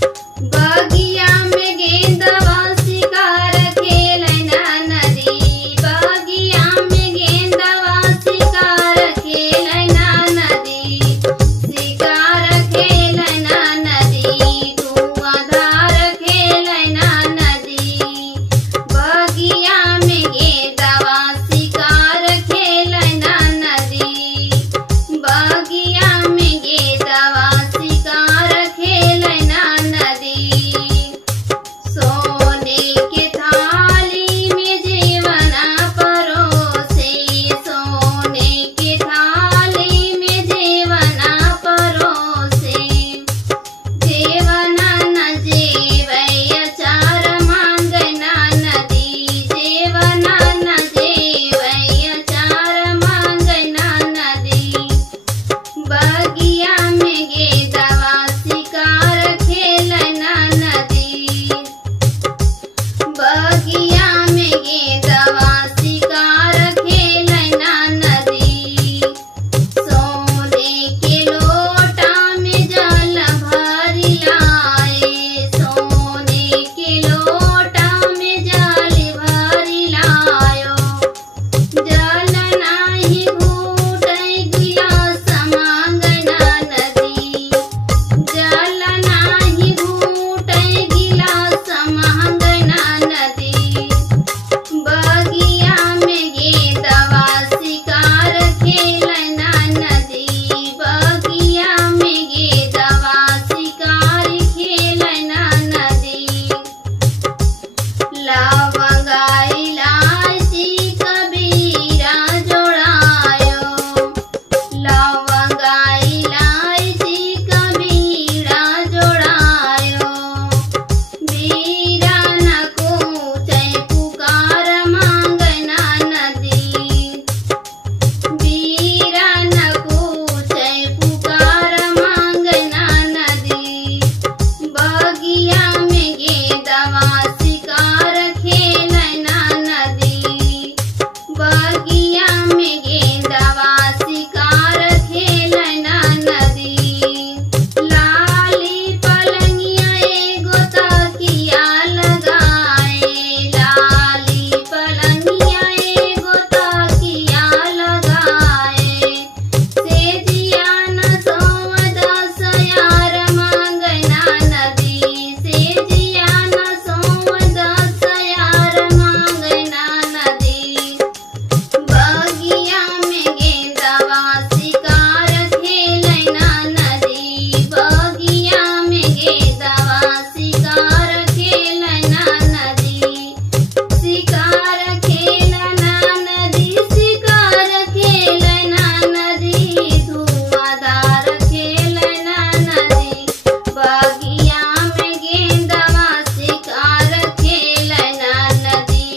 बगिया में गेंदवा शिकार खेलना नदी, बगिया में गेंदवा शिकार खेलना नदी, शिकार खेलना नदी, धुआंधार खेलना नदी, बगिया में गेंदवा शिकार खेलना नदी, बगिया में गेंदवा शिकार खेलना नदी। सोने के थाली में जेवना परोसे, सोने के थाली में जेवना परोसे, जेवना न जेवै अचार मांगना नदी, जेवना न जेवै अचार मांगना नदी, बगिया में गेंदवा शिकार खेलना नदी, बगिया में गेंदवा शिकार खेलना नदी। सोने के लोटा में जल भरी लाए, सोने के लोटा में जल भरी लायो, जल नाही घूटै गिलास मांगना नदी, जल नाही घूटै गिलास मांगना नदी, बगिया में गेंदवा शिकार खेलना नदी, बगिया में गेंदवा शिकार खेलना नदी। लवंगा इलायची कबीरा जोड़ायो, लवंगा इलायची कबीरा जोड़ायो, बीरा न कूचै पुकार मांगना नदी, बीरा न कूचै पुकार मांगना नदी, बगिया में गेंदवा शिकार खेलना नदी, बगिया में गेंदवा शिकार खेलना नदी। लाली पलंगिया एगो तकिया लगाए, लाली पलंगिया एगो तकिया लगाए, सेजिया न सोवदा सयार मांगना नदी, सेजिया न सोवदा सयार मांगना नदी, बगिया में गेंदवा शिकार खेलना नदी, बगिया में गेंदवा शिकार खेलना नदी, शिकार खेलना नदी, शिकार खेलना नदी, धुआंधार खेलना नदी, बगिया में गेंदवा शिकार खेलना नदी।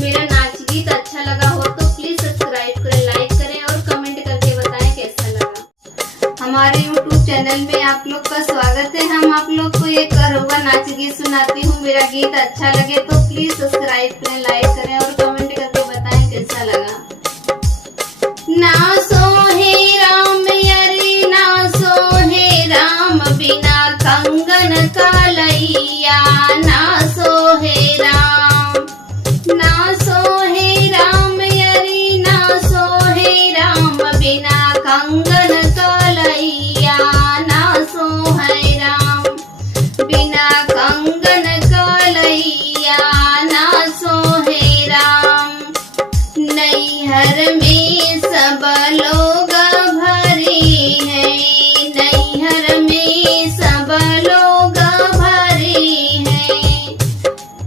मेरा नाच गीत अच्छा लगा हो तो प्लीज सब्सक्राइब करें, लाइक करें और कमेंट करके बताएं कैसा लगा। हमारे YouTube चैनल में आप लोग का स्वागत है। हम आप लोग को एक घरवा नाच गीत सुनाती हूँ। मेरा गीत अच्छा लगे तो प्लीज सब्सक्राइब करें, लाइक करें और कमेंट करके बताएं कैसा लगा। ना सोहे राम यरी, ना सोहे राम बिना कंगन कलैया, ना सोहे राम, ना सोहे राम यरी, ना सोहे राम बिना कंगन कलैया, ना सोहे राम बिना कंगन कलैया, ना सोहे राम। नैहर में सब लोग भरी है, नैहर में सब लोग भरी है,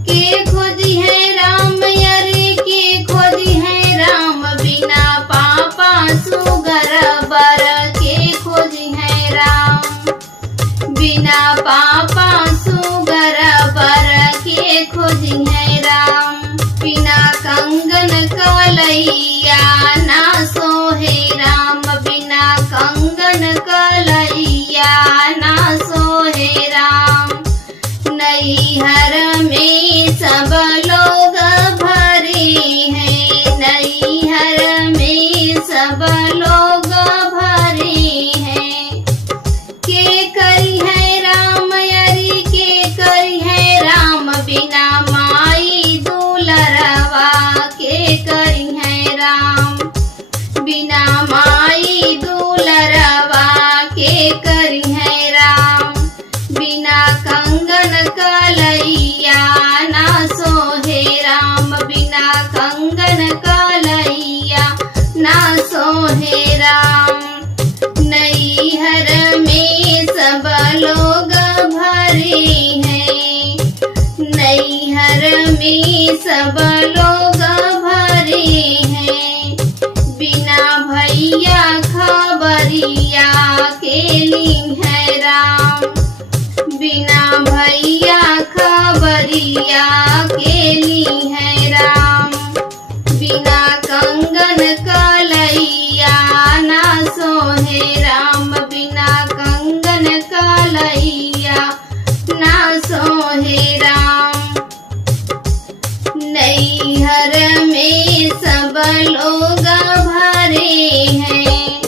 के खोजी है राम यरी, के खोजी है राम बिना पापा सुगर बर, के खोजी है राम बिना पापा सुगर बर, के खोजी है राम बिना कंगन कलैया, ना सोहे राम बिना कंगन कलैया, ना सोहे राम। नैहर में सब लोग भरी है, नैहर में सब लोग भरी है, के करी है राम यरी बिना भैया खबरिया के ली है राम। बिना कंगन कलैया ना सोहे राम। बिना कंगन कलैया ना सोहे राम। नैहर में सब लोग भरे हैं।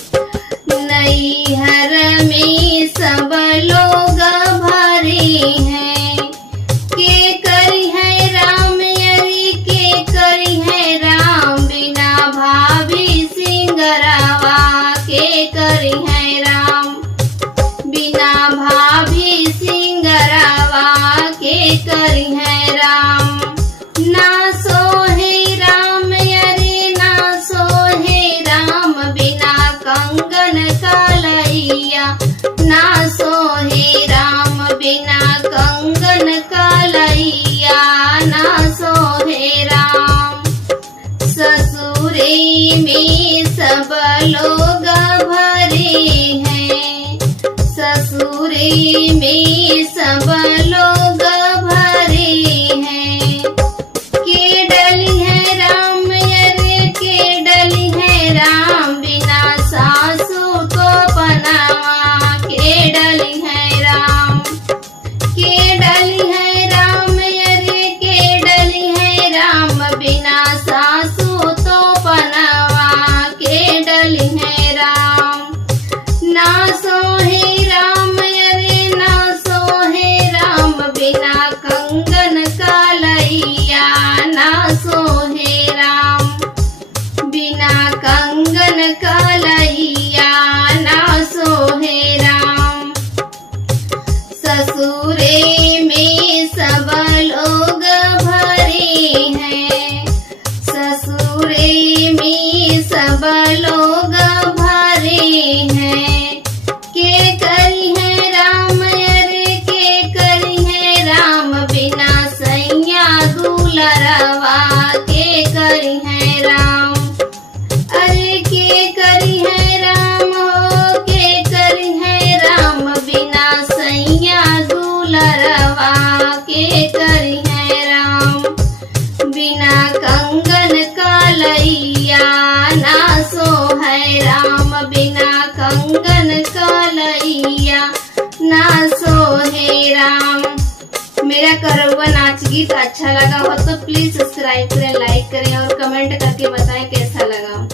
नैहर में सब लोग भरे हैं। के करी है राम यरी के करी है राम। बिना भाभी सिंगरवा के करी है राम। बिना भाभी सिंगरवा के करी है राम। ना सोहे राम यरे ना सोहे राम। बिना कंगन कलैया ना सोहे राम। बिना कंगन कलैया ना सोहे राम। ससुरे में सब लोग भरे हैं। ससुरे में सब लोग भरे हैं। के डली है राम यरे के डली है राम। बिना सासू को पनावा के डली है राम। के डली है राम यरे के डली है राम। बिना सासू तो पनावा के डली है राम। ना सोहे राम यरे ना सोहे राम। बिना कंगन कलैया ना सोहे राम। बिना कंगन कलैया ना सोहे राम। ससुरे में सब लोग भरे हैं। ससुरे में सब लोग भरे हैं। के करी है राम यरे के करी है राम। बिना सैया दुलरवा के करी है राम। अरे के करी है राम हो के करी है राम। बिना सैया दुलरवा के करी है राम। बिना कंगन कलैया ना सोहे राम। बिना कंगन कलैया ना सोहे राम। मेरा करौआ नाच गीत अच्छा लगा हो तो प्लीज सब्सक्राइब करें, लाइक करें और कमेंट करके बताएं